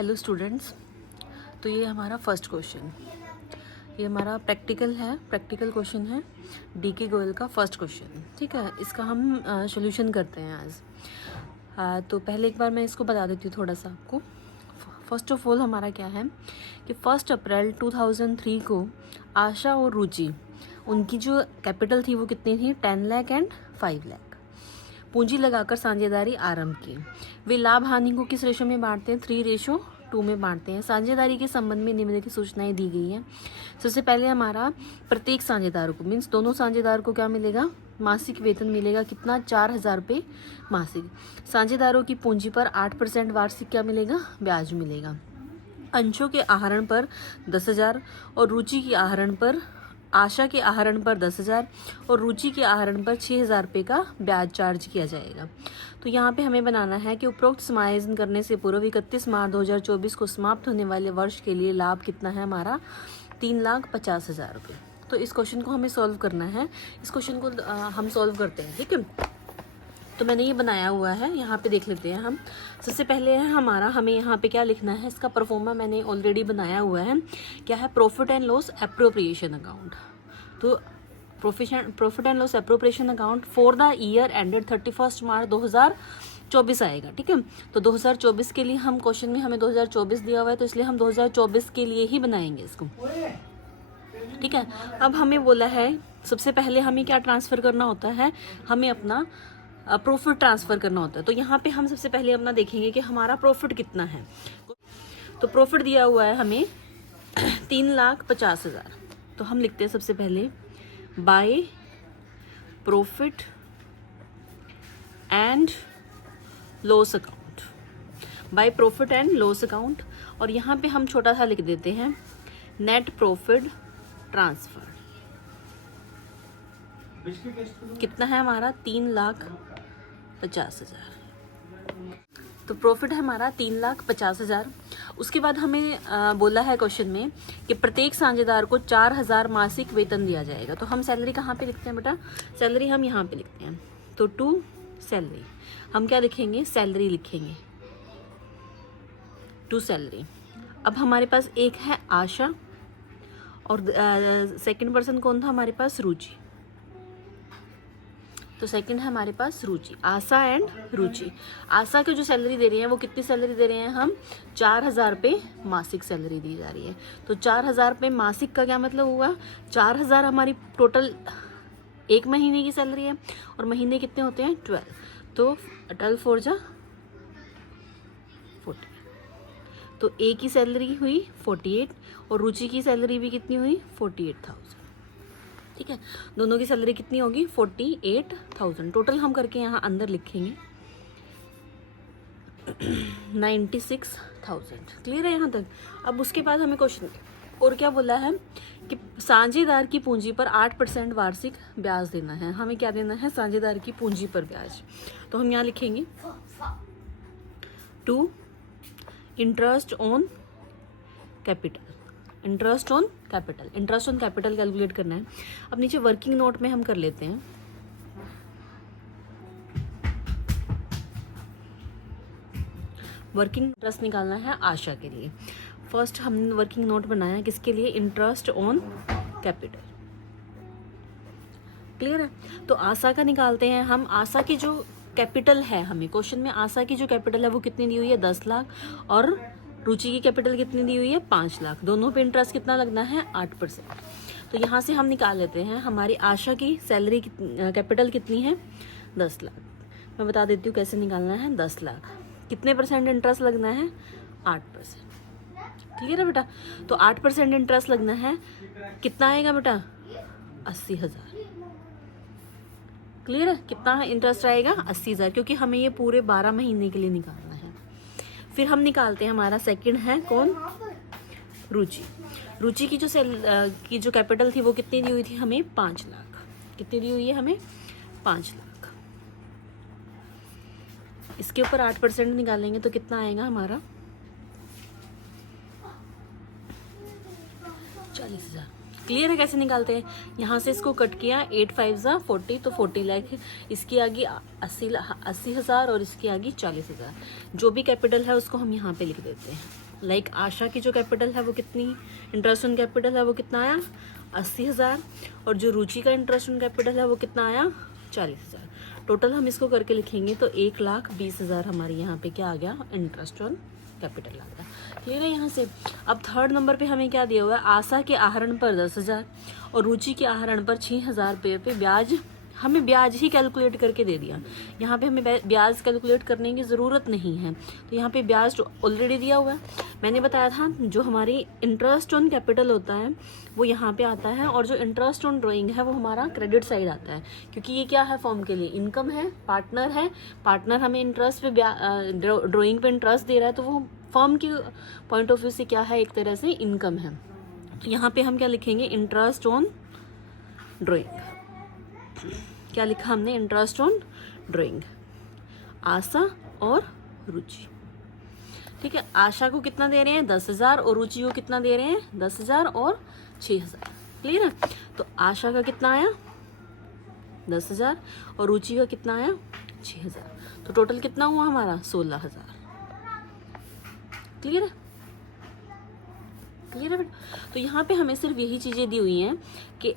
Hello students, तो ये हमारा फर्स्ट क्वेश्चन, ये हमारा प्रैक्टिकल क्वेश्चन है डीके गोयल का फर्स्ट क्वेश्चन। ठीक है, इसका हम सॉल्यूशन करते हैं आज। तो पहले एक बार मैं इसको बता देती हूँ थोड़ा सा आपको। फर्स्ट ऑफ ऑल हमारा क्या है कि 1 अप्रैल 2003 को आशा और रुचि, उनकी जो कैपिटल थी वो कितनी थी, 10 लाख एंड 5 लाख। पूंजी लगाकर साझेदारी आरंभ की। वे लाभ हानि को किस रेशो में बांटते हैं, 3:2 में बांटते हैं। साझेदारी के संबंध में निम्नलिखित सूचनाएं दी गई हैं। सबसे पहले हमारा प्रत्येक साझेदार को मीन्स दोनों साझेदार को क्या मिलेगा, मासिक वेतन मिलेगा। कितना, 4,000 रुपये मासिक। साझेदारों की पूंजी पर 8% वार्षिक क्या मिलेगा, ब्याज मिलेगा। अंशों के आहरण पर 10,000 और रुचि के आहरण पर, आशा के आहरण पर 10,000 और रुचि के आहरण पर 6,000 रुपये का ब्याज चार्ज किया जाएगा। तो यहाँ पे हमें बनाना है कि उपरोक्त समायोजन करने से पूर्व 31 मार्च 2024 को समाप्त होने वाले वर्ष के लिए लाभ कितना है हमारा, 3,50,000 रुपये। तो इस क्वेश्चन को हमें सॉल्व करना है। इस क्वेश्चन को हम सॉल्व करते हैं। ठीक है, तो मैंने ये बनाया हुआ है, यहाँ पे देख लेते हैं हम। सबसे पहले है हमारा, हमें यहाँ पे क्या लिखना है, इसका परफॉर्मा मैंने ऑलरेडी बनाया हुआ है। क्या है, profit and loss appropriation account. तो profit and loss appropriation account for the year ended 31 March 2024 आएगा। ठीक है, तो 2024 के लिए हम क्वेश्चन में हमें 2024 दिया हुआ है, तो इसलिए हम 2024 के लिए ही बनाएंगे इसको। ठीक है, अब हमें बोला है सबसे पहले हमें क्या ट्रांसफर करना होता है, हमें अपना प्रॉफिट ट्रांसफर करना होता है। तो यहाँ पे हम सबसे पहले अपना देखेंगे कि हमारा प्रॉफिट कितना है। तो प्रॉफिट दिया हुआ है हमें 3,50,000। तो हम लिखते हैं सबसे पहले by profit and loss account, by profit and loss account. और यहाँ पे हम छोटा सा लिख देते हैं नेट प्रॉफिट ट्रांसफर। कितना है हमारा, 3,50,000। तो प्रॉफिट है हमारा 3,50,000। उसके बाद हमें बोला है क्वेश्चन में कि प्रत्येक साझेदार को 4,000 मासिक वेतन दिया जाएगा। तो हम सैलरी कहाँ पे लिखते हैं बेटा, सैलरी हम यहाँ पे लिखते हैं। तो टू सैलरी हम क्या लिखेंगे, सैलरी लिखेंगे, टू सैलरी। अब हमारे पास एक है आशा और सेकंड पर्सन कौन था हमारे पास, रुचि। तो सेकंड है हमारे पास रुचि, आशा एंड रुचि। आशा की जो सैलरी दे रही है वो कितनी सैलरी दे रहे हैं हम, 4,000 रुपये मासिक सैलरी दी जा रही है। तो 4,000 रुपये मासिक का क्या मतलब हुआ, 4,000 हमारी टोटल एक महीने की सैलरी है और महीने कितने होते हैं, 12। तो 12 4 जा 40। तो ए की सैलरी हुई 48 और रुचि की सैलरी भी कितनी हुई, 48,000। ठीक है, दोनों की सैलरी कितनी होगी, 48,000। टोटल हम करके यहाँ अंदर लिखेंगे 96,000। क्लियर है यहाँ तक। अब उसके बाद हमें क्वेश्चन और क्या बोला है कि साझेदार की पूंजी पर 8% वार्षिक ब्याज देना है। हमें क्या देना है, साझेदार की पूंजी पर ब्याज। तो हम यहाँ लिखेंगे to interest on capital, interest on capital, interest on capital calculate करना है। अब नीचे वर्किंग नोट में हम कर लेते हैं। वर्किंग इंटरेस्ट निकालना है आशा के लिए। फर्स्ट हमने वर्किंग नोट बनाया किसके लिए, इंटरेस्ट ऑन कैपिटल। क्लियर है, तो आशा का निकालते हैं हम। आशा की जो कैपिटल है, हमें क्वेश्चन में आशा की जो कैपिटल है वो कितनी दी हुई है, 10 लाख और रुचि की कैपिटल कितनी दी हुई है, 5 लाख। दोनों पे इंटरेस्ट कितना लगना है, 8%। तो यहाँ से हम निकाल लेते हैं हमारी आशा की सैलरी कैपिटल कितनी है, 10 लाख। मैं बता देती हूँ कैसे निकालना है, 10 लाख कितने % इंटरेस्ट लगना है, 8%। क्लियर है बेटा, तो 8% इंटरेस्ट लगना है, कितना आएगा बेटा, 80,000। क्लियर है, कितना इंटरेस्ट आएगा, 80,000, क्योंकि हमें ये पूरे 12 महीने के लिए निकालना है। फिर हम निकालते हैं, हमारा सेकंड है कौन, रुचि। रुचि की जो कैपिटल थी वो कितनी दी हुई थी हमें, 5 लाख। कितनी दी हुई है हमें, 5 लाख। इसके ऊपर 8% निकालेंगे तो कितना आएगा हमारा, 40,000। क्लियर है कैसे निकालते हैं, यहाँ से इसको कट किया, 8 5 जा 40, तो 40 लाख। इसकी आगे 80,000 और इसकी आगे 40,000। जो भी कैपिटल है उसको हम यहाँ पे लिख देते हैं। लाइक आशा की जो कैपिटल है वो कितनी, इंटरेस्ट ऑन कैपिटल है वो कितना आया 80,000, और जो रुचि का इंटरेस्ट ऑन कैपिटल है वो कितना आया 40,000। टोटल हम इसको करके लिखेंगे तो 1,20,000 हमारी यहाँ पे क्या आ गया, इंटरेस्ट ऑन कैपिटल आ गया। क्लियर है यहाँ से। अब थर्ड नंबर पे हमें क्या दिया हुआ है, आशा के आहरण पर 10,000 और रुचि के आहरण पर 6,000 रुपये पे ब्याज, हमें ब्याज ही कैलकुलेट करके दे दिया। यहाँ पे हमें ब्याज कैलकुलेट करने की ज़रूरत नहीं है, तो यहाँ पे ब्याज ऑलरेडी दिया हुआ है। मैंने बताया था जो हमारी इंटरेस्ट ऑन कैपिटल होता है वो यहाँ पे आता है, और जो इंटरेस्ट ऑन ड्राइंग है वो हमारा क्रेडिट साइड आता है, क्योंकि ये क्या है, फॉर्म के लिए इनकम है, पार्टनर है, पार्टनर हमें इंटरेस्ट पे ड्राइंग पे इंटरेस्ट दे रहा है, तो वो फॉर्म की पॉइंट ऑफ व्यू से क्या है, एक तरह से इनकम है। तो यहाँ पे हम क्या लिखेंगे, इंटरेस्ट ऑन ड्राइंग। क्या लिखा हमने, इंटरेस्ट ऑन ड्राइंग, आशा और रुचि। ठीक है, आशा को कितना दे रहे हैं 10,000 और रुचि को कितना दे रहे हैं 10,000 और 6,000। क्लियर है। तो आशा का कितना आया 10,000 और रुचि का कितना आया 6,000, तो टोटल कितना हुआ हमारा 16,000। क्लियर है, क्लियर है बेटा। तो यहाँ पे हमें सिर्फ यही चीज़ें दी हुई हैं कि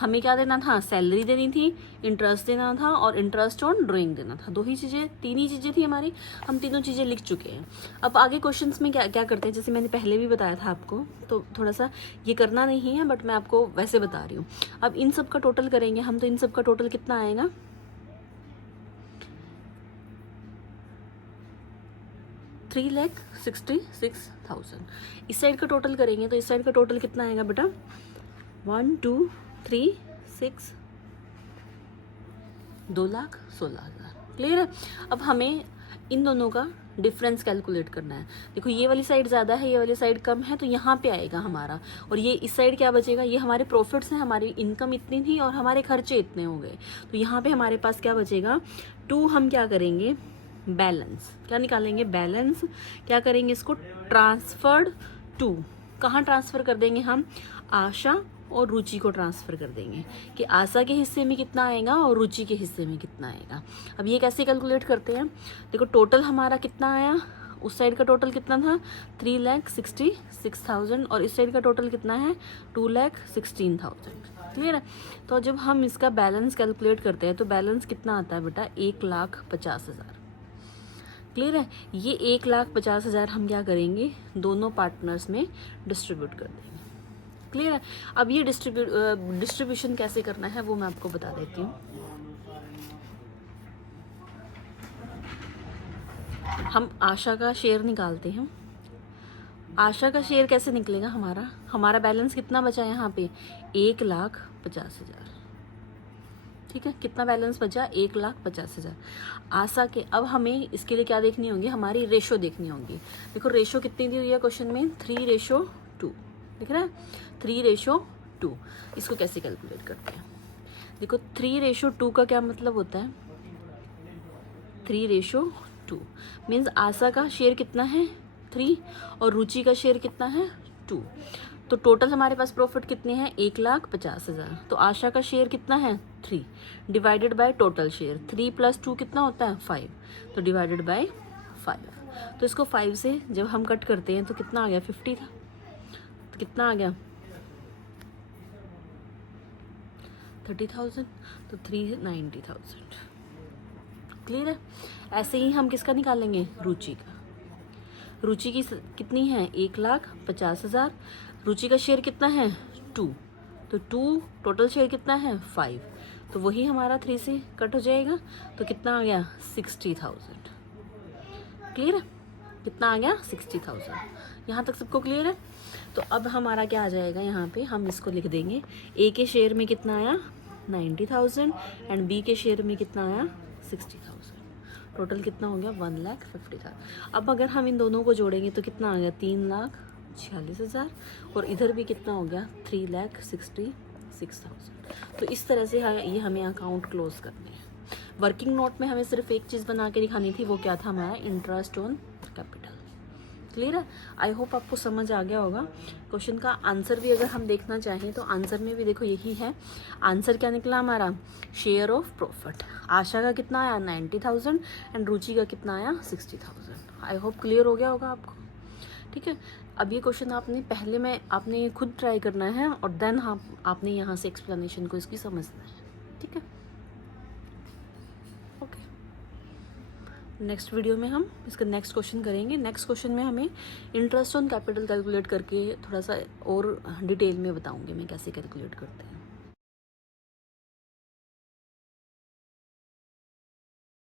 हमें क्या देना था, सैलरी देनी थी, इंटरेस्ट देना था और इंटरेस्ट ऑन ड्राइंग देना था। दो ही चीज़ें, तीन ही चीज़ें थी हमारी, हम तीनों चीज़ें लिख चुके हैं। अब आगे क्वेश्चंस में क्या क्या करते हैं, जैसे मैंने पहले भी बताया था आपको, तो थोड़ा सा ये करना नहीं है बट मैं आपको वैसे बता रही हूँ। अब इन सब का टोटल करेंगे हम, तो इन सब का टोटल कितना आएगा 3,66,000। इस साइड का टोटल करेंगे तो इस साइड का टोटल कितना आएगा बेटा 1 2 3 6 2,16,000। क्लियर है। अब हमें इन दोनों का डिफरेंस कैलकुलेट करना है। देखो ये वाली साइड ज़्यादा है, ये वाली साइड कम है, तो यहाँ पे आएगा हमारा, और ये इस साइड क्या बचेगा, ये हमारे प्रॉफिट्स हैं, हमारी इनकम इतनी थी और हमारे खर्चे इतने हो गए, तो यहाँ पे हमारे पास क्या बचेगा 2। हम क्या करेंगे, बैलेंस क्या निकालेंगे, बैलेंस क्या करेंगे, इसको ट्रांसफर्ड टू, कहाँ ट्रांसफ़र कर देंगे हम, आशा और रुचि को ट्रांसफ़र कर देंगे कि आशा के हिस्से में कितना आएगा और रुचि के हिस्से में कितना आएगा। अब ये कैसे कैलकुलेट करते हैं, देखो टोटल हमारा कितना आया, उस साइड का टोटल कितना था 3,66,000 और इस साइड का टोटल कितना है 2,16,000। क्लियर है। तो जब हम इसका बैलेंस कैलकुलेट करते हैं तो बैलेंस कितना आता है बेटा 1,50,000। क्लियर है। ये 1,50,000 हम क्या करेंगे, दोनों पार्टनर्स में डिस्ट्रीब्यूट कर देंगे। क्लियर है। अब ये डिस्ट्रीब्यूशन कैसे करना है वो मैं आपको बता देती हूँ। हम आशा का शेयर निकालते हैं। आशा का शेयर कैसे निकलेगा, हमारा बैलेंस कितना बचा है यहाँ पे 1,50,000। ठीक है, कितना बैलेंस बचा 1,50,000 आशा के। अब हमें इसके लिए क्या देखनी होगी, हमारी रेशो देखनी होगी। देखो रेशो कितनी दी हुई है क्वेश्चन में 3:2 दिख रहा है, 3:2। इसको कैसे कैलकुलेट करते हैं, देखो 3:2 का क्या मतलब होता है, 3:2 मीन्स आशा का शेयर कितना है 3 और रुचि का शेयर कितना है 2। तो टोटल हमारे पास प्रॉफिट कितने हैं 1,50,000। तो आशा का शेयर कितना है 3 डिवाइडेड बाय टोटल शेयर, 3 + 2 कितना होता है 5, तो डिवाइडेड बाय 5। तो इसको 5 से जब हम कट करते हैं तो कितना आ गया 50 था, तो कितना आ गया 30,000, तो 390,000। क्लियर है। ऐसे ही हम किसका निकालेंगे, रुचि का। रुचि की कितनी है 1,50,000, रुचि का शेयर कितना है 2, तो 2 टोटल शेयर कितना है 5, तो वही हमारा 3 से कट हो जाएगा, तो कितना आ गया 60,000। क्लियर है, कितना आ गया 60,000। यहाँ तक सबको क्लियर है। तो अब हमारा क्या आ जाएगा, यहाँ पे हम इसको लिख देंगे, ए के शेयर में कितना आया 90,000 एंड बी के शेयर में कितना आया 60,000। टोटल कितना हो गया 1,50,000। अब अगर हम इन दोनों को जोड़ेंगे तो कितना आ गया 3,46,000 और इधर भी कितना हो गया 3,66,000। तो इस तरह से ये हमें अकाउंट क्लोज करने हैं। वर्किंग नोट में हमें सिर्फ एक चीज़ बना के दिखानी थी, वो क्या था हमारा इंटरेस्ट ऑन कैपिटल। क्लियर है। आई होप आपको समझ आ गया होगा। क्वेश्चन का आंसर भी अगर हम देखना चाहें तो आंसर में भी देखो यही है। आंसर क्या निकला हमारा, शेयर ऑफ प्रॉफिट। आशा का कितना आया 90,000 एंड रुचि का कितना आया 60,000। आई होप क्लियर हो गया होगा आपको। ठीक है। अब ये क्वेश्चन आपने पहले में आपने खुद ट्राई करना है और देन आपने यहाँ से एक्सप्लेनेशन को इसकी समझना है, ठीक है। ओके, नेक्स्ट वीडियो में हम इसका नेक्स्ट क्वेश्चन करेंगे। नेक्स्ट क्वेश्चन में हमें इंटरेस्ट ऑन कैपिटल कैलकुलेट करके थोड़ा सा और डिटेल में बताऊंगी मैं कैसे कैलकुलेट करते हैं।